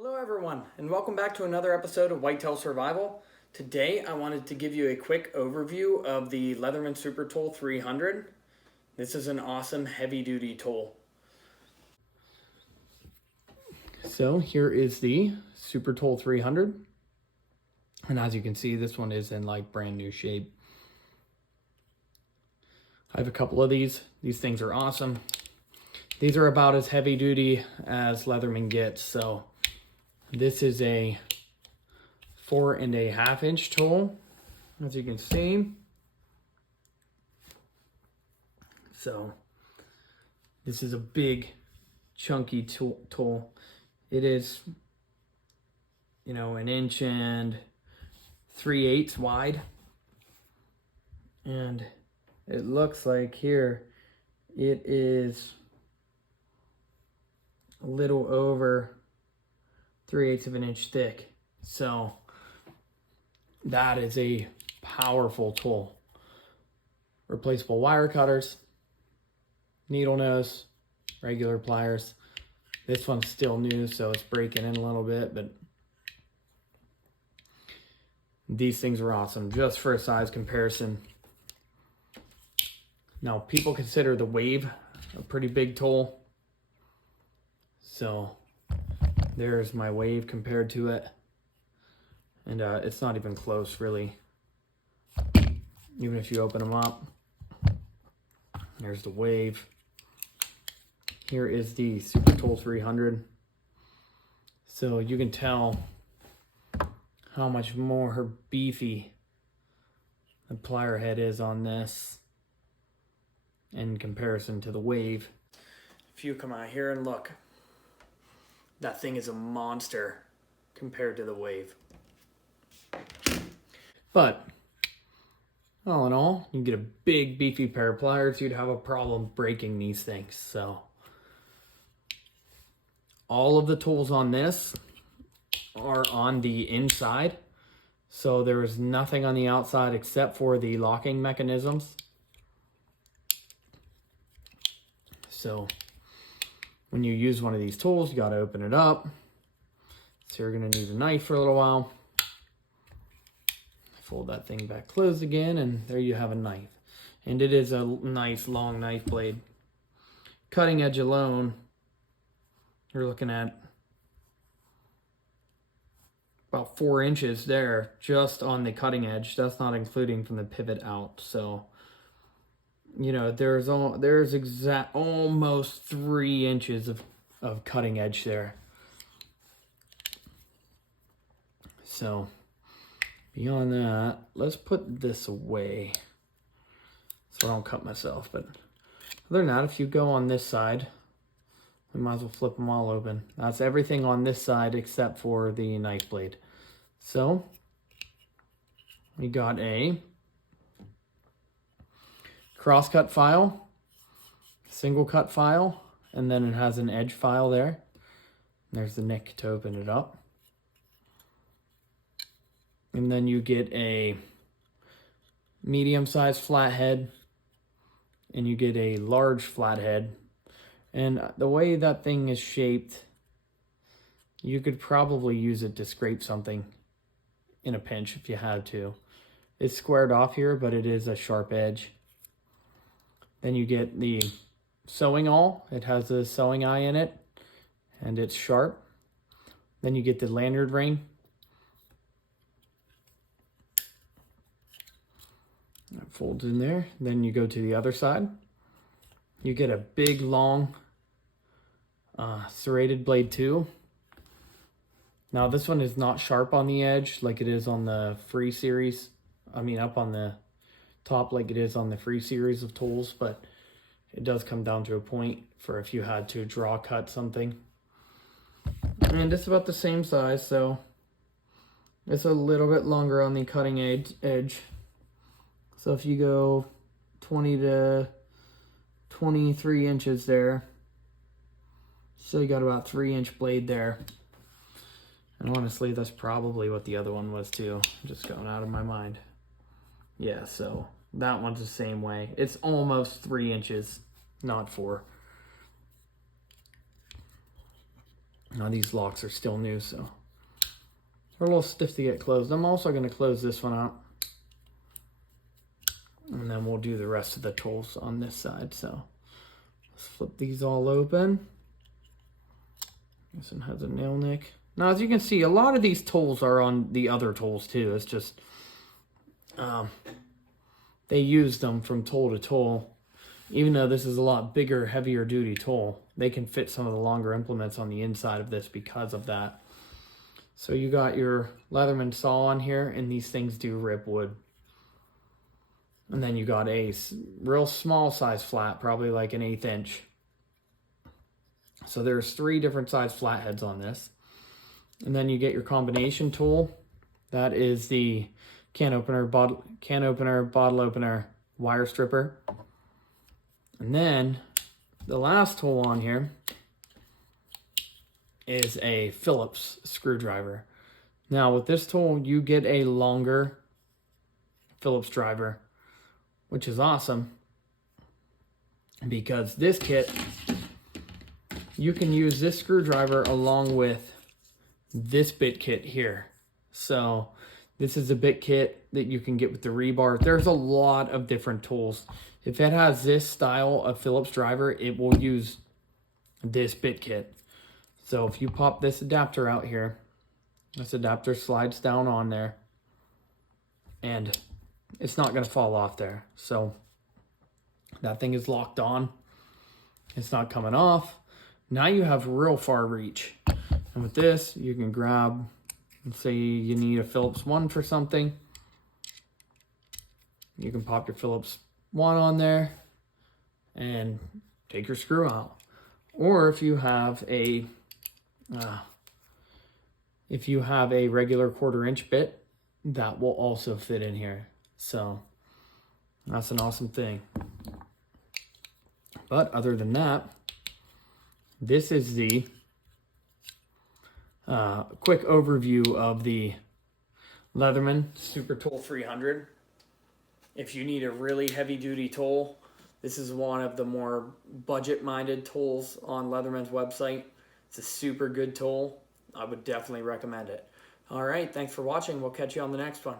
Hello everyone, and welcome back to another episode of Whitetail Survival. Today I wanted to give you a quick overview of the Leatherman Super Tool 300. This is an awesome heavy-duty tool. So here is the Super Tool 300. And as you can see, this one is in like brand new shape. I have a couple of these. These things are awesome. These are about as heavy duty as Leatherman gets, so this is a 4.5 inch tool, as you can see. So this is a big, chunky tool. It is, an 1 3/8 inches wide. And it looks like here, it is a little over 3/8 of an inch thick. So that is a powerful tool. Replaceable wire cutters, needle nose, regular pliers. This one's still new, so it's breaking in a little bit, but these things are awesome just for a size comparison. Now, people consider the Wave a pretty big tool. So there's my Wave compared to it. And it's not even close, really. Even if you open them up. There's the Wave. Here is the Super Tool 300. So you can tell how much more beefy the plier head is on this in comparison to the Wave. If you come out here and look, that thing is a monster compared to the Wave. But all in all, you get a big beefy pair of pliers, you'd have a problem breaking these things. So all of the tools on this are on the inside. So there is nothing on the outside except for the locking mechanisms. So when you use one of these tools, you got to open it up. So you're going to need a knife for a little while. Fold that thing back closed again, and there you have a knife. And it is a nice long knife blade. Cutting edge alone, you're looking at about 4 inches there just on the cutting edge. That's not including from the pivot out. So there's almost 3 inches of cutting edge there. So beyond that, let's put this away so I don't cut myself. But other than that, if you go on this side, we might as well flip them all open. That's everything on this side except for the knife blade. So we got a cross-cut file, single cut file, and then it has an edge file there. There's the nick to open it up. And then you get a medium-sized flathead, and you get a large flathead. And the way that thing is shaped, you could probably use it to scrape something in a pinch if you had to. It's squared off here, but it is a sharp edge. Then you get the sewing awl. It has a sewing eye in it, and it's sharp. Then you get the lanyard ring. That folds in there. Then you go to the other side. You get a big, long, serrated blade too. Now this one is not sharp on the edge like it is on the Free series. Up on the top like it is on the Free series of tools, but it does come down to a point for if you had to draw cut something. And it's about the same size, so it's a little bit longer on the cutting edge. So if you go 20 to 23 inches there, so you got about 3-inch blade there. And honestly, that's probably what the other one was too. Just going out of my mind. Yeah, so that one's the same way. It's almost 3 inches, not 4. Now these locks are still new, so they're a little stiff to get closed. I'm also going to close this one out. And then we'll do the rest of the tools on this side. So let's flip these all open. This one has a nail nick. Now, as you can see, a lot of these tools are on the other tools too. It's just they use them from tool to tool. Even though this is a lot bigger, heavier duty tool, they can fit some of the longer implements on the inside of this because of that. So you got your Leatherman saw on here, and these things do rip wood. And then you got a real small size flat, probably like an 1/8 inch. So there's 3 different size flatheads on this. And then you get your combination tool. That is the can opener, bottle opener, wire stripper. And then the last tool on here is a Phillips screwdriver. Now with this tool, you get a longer Phillips driver, which is awesome because this kit, you can use this screwdriver along with this bit kit here. So this is a bit kit that you can get with the rebar. There's a lot of different tools. If it has this style of Phillips driver, it will use this bit kit. So if you pop this adapter out here, this adapter slides down on there and it's not going to fall off there. So that thing is locked on. It's not coming off. Now you have real far reach. And with this, you can grab, let's say you need a Phillips 1 for something. You can pop your Phillips 1 on there and take your screw out. Or if you have a regular 1/4 inch bit, that will also fit in here. So that's an awesome thing. But other than that, this is the quick overview of the Leatherman Super Tool 300. If you need a really heavy duty tool, this is one of the more budget minded tools on Leatherman's website. It's a super good tool. I would definitely recommend it. All right, thanks for watching. We'll catch you on the next one.